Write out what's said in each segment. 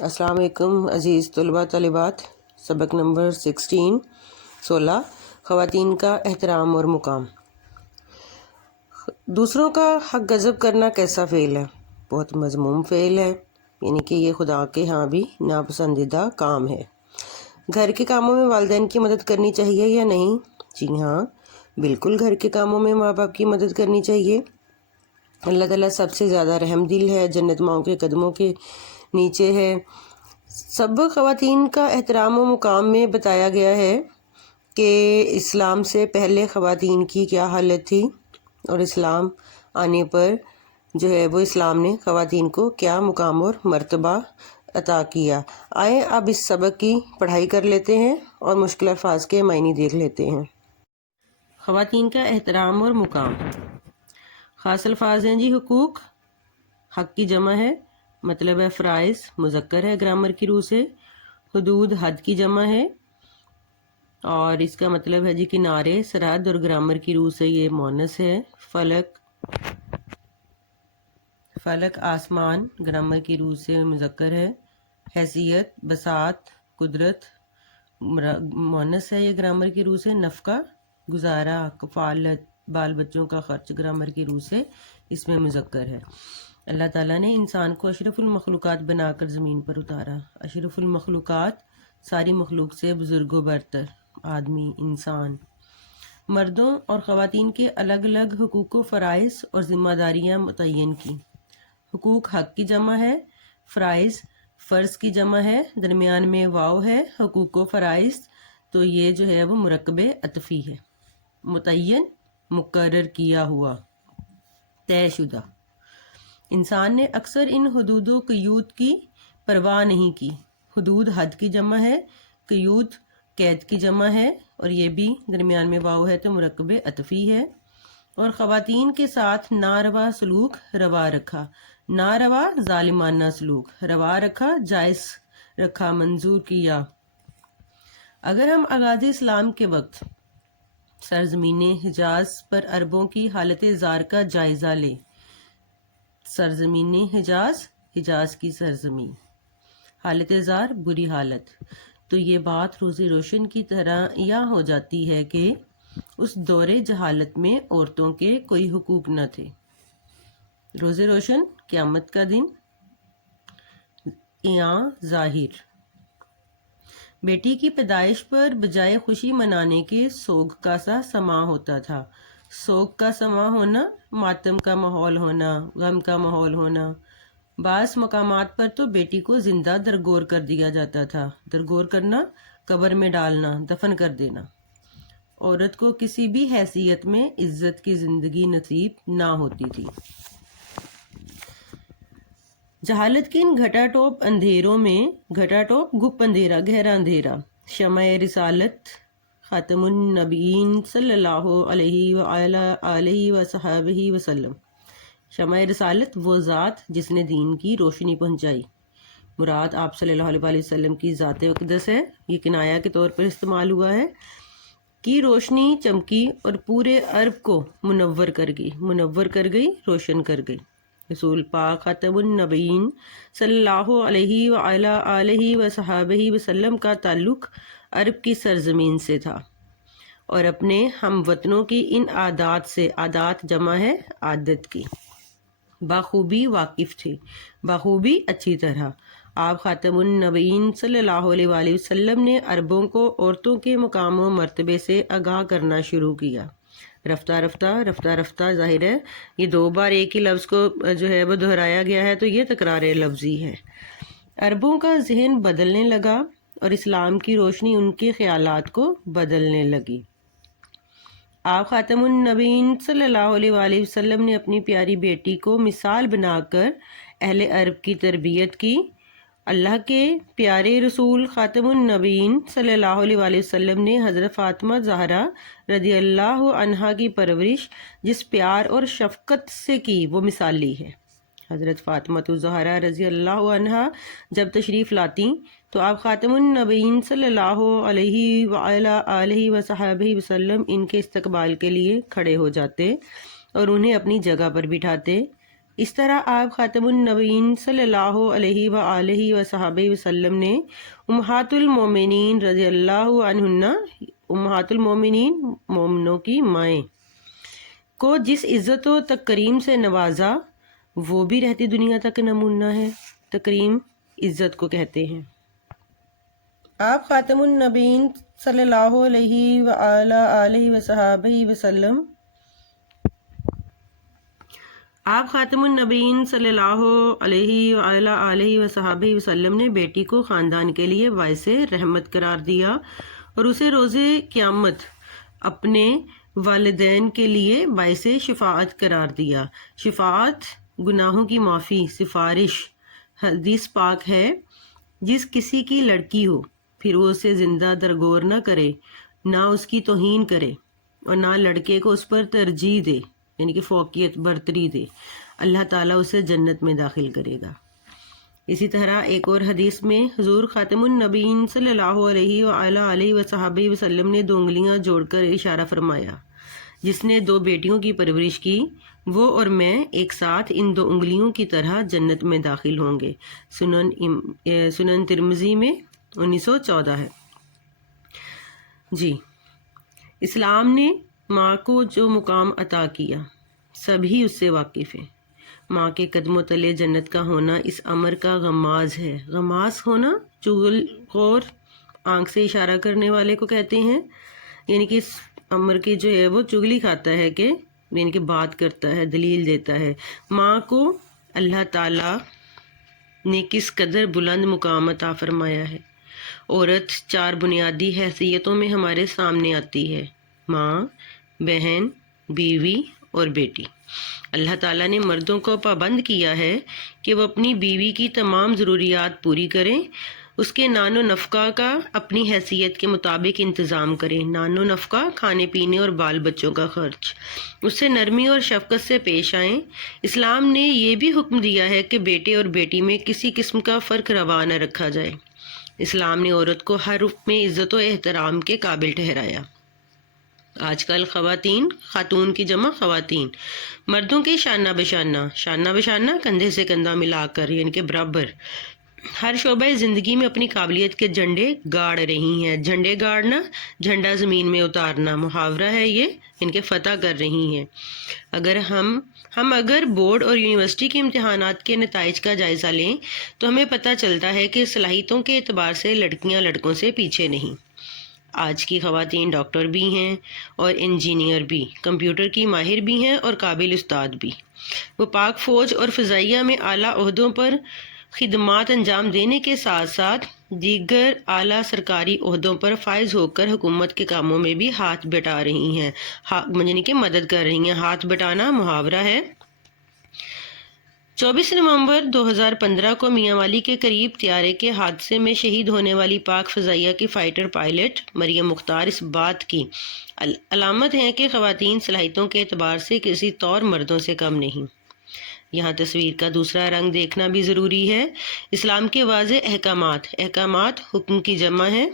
السلام علیکم عزیز طلباء طالبات. سبق نمبر 16 خواتین کا احترام اور مقام. دوسروں کا حق غضب کرنا کیسا فعل ہے؟ بہت مذموم فعل ہے، یعنی کہ یہ خدا کے ہاں بھی ناپسندیدہ کام ہے. گھر کے کاموں میں والدین کی مدد کرنی چاہیے یا نہیں؟ جی ہاں، بالکل گھر کے کاموں میں ماں باپ کی مدد کرنی چاہیے. اللہ تعالیٰ سب سے زیادہ رحم دل ہے، جنت ماؤں کے قدموں کے نیچے ہے. سب خواتین کا احترام و مقام میں بتایا گیا ہے کہ اسلام سے پہلے خواتین کی کیا حالت تھی اور اسلام آنے پر جو ہے وہ اسلام نے خواتین کو کیا مقام اور مرتبہ عطا کیا. آئیں اب اس سبق کی پڑھائی کر لیتے ہیں اور مشکل الفاظ کے معنی دیکھ لیتے ہیں. خواتین کا احترام اور مقام. خاص الفاظ ہیں جی. حقوق، حق کی جمع ہے، مطلب ہے فرائض، مذکر ہے گرامر کی روح سے. حدود، حد کی جمع ہے اور اس کا مطلب ہے جی کنارے، سرحد، اور گرامر کی روح سے یہ مؤنث ہے. فلک آسمان، گرامر کی روح سے مذکر ہے. حیثیت، بساط، قدرت، مؤنث ہے یہ گرامر کی روح سے. نفقہ، گزارا، کفالت، بال بچوں کا خرچ، گرامر کی روح سے اس میں مذکر ہے. اللہ تعالیٰ نے انسان کو اشرف المخلوقات بنا کر زمین پر اتارا. اشرف المخلوقات ساری مخلوق سے بزرگ و برتر، آدمی، انسان. مردوں اور خواتین کے الگ الگ حقوق و فرائض اور ذمہ داریاں متعین کی. حقوق حق کی جمع ہے، فرائض فرض کی جمع ہے، درمیان میں واو ہے. حقوق و فرائض تو یہ جو ہے وہ مرکب عطفی ہے. متعین مقرر کیا ہوا، طے شدہ. انسان نے اکثر ان حدود و قیود کی پرواہ نہیں کی. حدود حد کی جمع ہے، قیود قید کی جمع ہے اور یہ بھی درمیان میں واو ہے تو مرکب عطفی ہے. اور خواتین کے ساتھ ناروا سلوک روا رکھا. ناروا ظالمانہ سلوک، روا رکھا جائز رکھا، منظور کیا. اگر ہم آغاز اسلام کے وقت سرزمین حجاز پر عربوں کی حالت زار کا جائزہ لیں. سرزمین حجاز، حجاز کی سرزمین، حالت زار بری حالت، تو یہ بات روز روشن کی طرح یہ ہو جاتی ہے کہ اس دور جہالت میں عورتوں کے کوئی حقوق نہ تھے. روز روشن قیامت کا دن ظاہر. بیٹی کی پیدائش پر بجائے خوشی منانے کے سوگ کا سا سما ہوتا تھا. سوگ کا سما ہونا، ماتم کا ماحول ہونا، غم کا ماحول ہونا. بعض مقامات پر تو بیٹی کو زندہ درگور کر دیا جاتا تھا. درگور کرنا، قبر میں ڈالنا، دفن کر دینا. عورت کو کسی بھی حیثیت میں عزت کی زندگی نصیب نہ ہوتی تھی. جہالت کے ان گھٹا ٹوپ اندھیروں میں، گھٹا ٹوپ گپ اندھیرا، گہرا اندھیرا، شمع رسالت خاتم النبیین صلی اللہ علیہ وآلہ وصحبہ وسلم. شمع رسالت وہ ذات جس نے دین کی روشنی پہنچائی. مراد آپ صلی اللہ علیہ وسلم کی ذات اقدس ہے. یہ کنایا کے طور پر استعمال ہوا ہے. کی روشنی چمکی اور پورے عرب کو منور کر گئی، روشن کر گئی. رسول پاک خاتم النبیین صلی اللہ علیہ وآلہ وصحبہ وسلم کا تعلق عرب کی سرزمین سے تھا اور اپنے ہم وطنوں کی ان عادات سے، عادات جمع ہے عادت کی، بخوبی واقف تھے، بخوبی اچھی طرح. آپ خاتم النبیین صلی اللہ علیہ وآلہ وسلم نے عربوں کو عورتوں کے مقام و مرتبے سے آگاہ کرنا شروع کیا. رفتہ رفتہ ظاہر ہے یہ دو بار ایک ہی لفظ کو جو ہے وہ دہرایا گیا ہے تو یہ تکرار لفظی ہے. عربوں کا ذہن بدلنے لگا اور اسلام کی روشنی ان کے خیالات کو بدلنے لگی. آپ خاتم النبیین صلی اللہ علیہ وآلہ وسلم نے اپنی پیاری بیٹی کو مثال بنا کر اہل عرب کی تربیت کی. اللہ کے پیارے رسول خاتم النبیین صلی اللہ علیہ وآلہ وسلم نے حضرت فاطمہ زہرا رضی اللہ عنہا کی پرورش جس پیار اور شفقت سے کی وہ مثالی ہے. حضرت فاطمہ زہرا رضی اللہ عنہا جب تشریف لاتی تو آپ خاتم النبیین صلی اللہ علیہ وآلہ وصحبہ وسلم ان کے استقبال کے لیے کھڑے ہو جاتے اور انہیں اپنی جگہ پر بٹھاتے. اس طرح آپ خاتم النبیین صلی اللہ علیہ وآلہ وصحبہ وسلم نے امہات المومنین رضی اللہ عنہن، امہات المومنین مومنوں کی مائیں، کو جس عزت و تکریم سے نوازا وہ بھی رہتی دنیا تک نمونہ ہے۔ تکریم عزت کو کہتے ہیں۔ آپ خاتم النبیین صلی اللہ علیہ وآلہ وصحبہ وسلم، آپ خاتم النبیین صلی اللہ علیہ وآلہ وصحبہ وسلم نے بیٹی کو خاندان کے لیے باعث رحمت قرار دیا اور اسے روز قیامت اپنے والدین کے لیے باعث شفاعت قرار دیا۔ شفاعت گناہوں کی معافی، سفارش۔ حدیث پاک ہے، جس کسی کی لڑکی ہو پھر وہ اسے زندہ درگور نہ کرے، نہ اس کی توہین کرے اور نہ لڑکے کو اس پر ترجیح دے، یعنی کہ فوقیت برتری دے، اللہ تعالیٰ اسے جنت میں داخل کرے گا۔ اسی طرح ایک اور حدیث میں حضور خاتم النبیین صلی اللہ علیہ وآلہ وصحبہ وسلم نے 2 انگلیاں جوڑ کر اشارہ فرمایا، جس نے 2 بیٹیوں کی پرورش کی، وہ اور میں ایک ساتھ ان 2 انگلیوں کی طرح جنت میں داخل ہوں گے۔ سنن ترمذی میں 1914 ہے۔ جی، اسلام نے ماں کو جو مقام عطا کیا سبھی اس سے واقف ہیں۔ ماں کے قدموں تلے جنت کا ہونا اس امر کا غماز ہے۔ غماز ہونا چغل خور، آنکھ سے اشارہ کرنے والے کو کہتے ہیں، یعنی کہ اس امر کی جو ہے وہ چگلی کھاتا ہے، کہ یعنی کہ بات کرتا ہے، دلیل دیتا ہے۔ ماں کو اللہ تعالیٰ نے کس قدر بلند مقام عطا فرمایا ہے۔ عورت 4 بنیادی حیثیتوں میں ہمارے سامنے آتی ہے: ماں، بہن، بیوی اور بیٹی۔ اللہ تعالیٰ نے مردوں کو پابند کیا ہے کہ وہ اپنی بیوی کی تمام ضروریات پوری کریں، اس کے نان و نفقہ کا اپنی حیثیت کے مطابق انتظام کریں۔ نان و نفقہ، کھانے پینے اور بال بچوں کا خرچ، اس سے نرمی اور شفقت سے پیش آئیں۔ اسلام نے یہ بھی حکم دیا ہے کہ بیٹے اور بیٹی میں کسی قسم کا فرق روا نہ رکھا جائے۔ اسلام نے عورت کو ہر رخ میں عزت و احترام کے قابل ٹھہرایا۔ آج کل خواتین، خاتون کی جمع خواتین، مردوں کے شانہ بشانہ کندھے سے کندھا ملا کر، یعنی کہ برابر، ہر شعبہ زندگی میں اپنی قابلیت کے جھنڈے گاڑ رہی ہیں۔ جھنڈے گاڑنا، جھنڈا زمین میں اتارنا، محاورہ ہے یہ، ان کے فتح کر رہی ہیں۔ اگر بورڈ اور یونیورسٹی کے امتحانات کے نتائج کا جائزہ لیں تو ہمیں پتہ چلتا ہے کہ صلاحیتوں کے اعتبار سے لڑکیاں لڑکوں سے پیچھے نہیں۔ آج کی خواتین ڈاکٹر بھی ہیں اور انجینئر بھی، کمپیوٹر کی ماہر بھی ہیں اور قابل استاد بھی۔ وہ پاک فوج اور فضائیہ میں اعلیٰ عہدوں پر خدمات انجام دینے کے ساتھ ساتھ دیگر اعلیٰ سرکاری عہدوں پر فائز ہو کر حکومت کے کاموں میں بھی ہاتھ بٹا رہی ہیں، یعنی کہ مدد کر رہی ہیں۔ ہاتھ بٹانا محاورہ ہے۔ 24 نومبر 2015 کو میاں والی کے قریب طیارے کے حادثے میں شہید ہونے والی پاک فضائیہ کی فائٹر پائلٹ مریم مختار اس بات کی علامت ہیں کہ خواتین صلاحیتوں کے اعتبار سے کسی طور مردوں سے کم نہیں۔ یہاں تصویر کا دوسرا رنگ دیکھنا بھی ضروری ہے۔ اسلام کے واضح احکامات حکم کی جمع ہے۔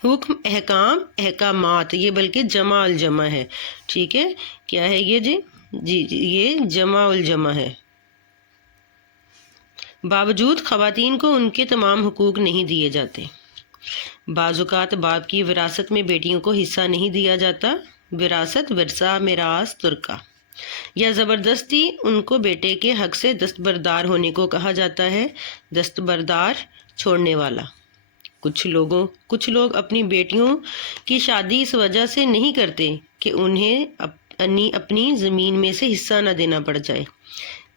حکم، احکام، احکامات، یہ بلکہ جمع الجمع ہے۔ ٹھیک ہے، کیا ہے یہ؟ جی یہ جمع الجمع ہے۔ باوجود خواتین کو ان کے تمام حقوق نہیں دیے جاتے۔ بعض اوقات باپ کی وراثت میں بیٹیوں کو حصہ نہیں دیا جاتا، وراثت، ورثہ، میراث ترکہ، یا زبردستی ان کو بیٹے کے حق سے دستبردار ہونے کو کہا جاتا ہے۔ دستبردار، چھوڑنے والا۔ کچھ لوگ اپنی بیٹیوں کی شادی اس وجہ سے نہیں کرتے کہ انہیں اپنی زمین میں سے حصہ نہ دینا پڑ جائے۔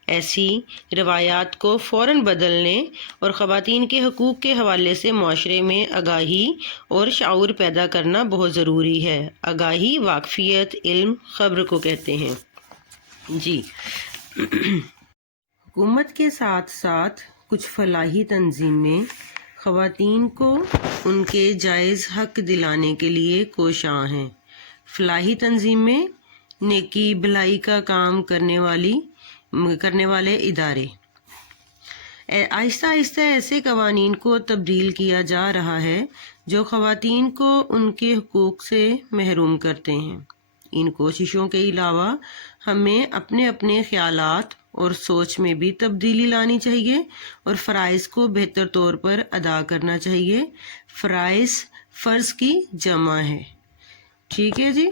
ایسی روایات کو فوراً بدلنے اور خواتین کے حقوق کے حوالے سے معاشرے میں آگاہی اور شعور پیدا کرنا بہت ضروری ہے۔ آگاہی، واقفیت، علم، خبر کو کہتے ہیں۔ جی، حکومت کے ساتھ ساتھ کچھ فلاحی تنظیمیں خواتین کو ان کے جائز حق دلانے کے لیے کوشاں ہیں۔ فلاحی تنظیمیں، نیکی بھلائی کا کام کرنے والے ادارے۔ آہستہ آہستہ ایسے قوانین کو تبدیل کیا جا رہا ہے جو خواتین کو ان کے حقوق سے محروم کرتے ہیں۔ ان کوششوں کے علاوہ ہمیں اپنے اپنے خیالات اور سوچ میں بھی تبدیلی لانی چاہیے اور فرائض کو بہتر طور پر ادا کرنا چاہیے۔ فرائض فرض کی جمع ہے، ٹھیک ہے جی۔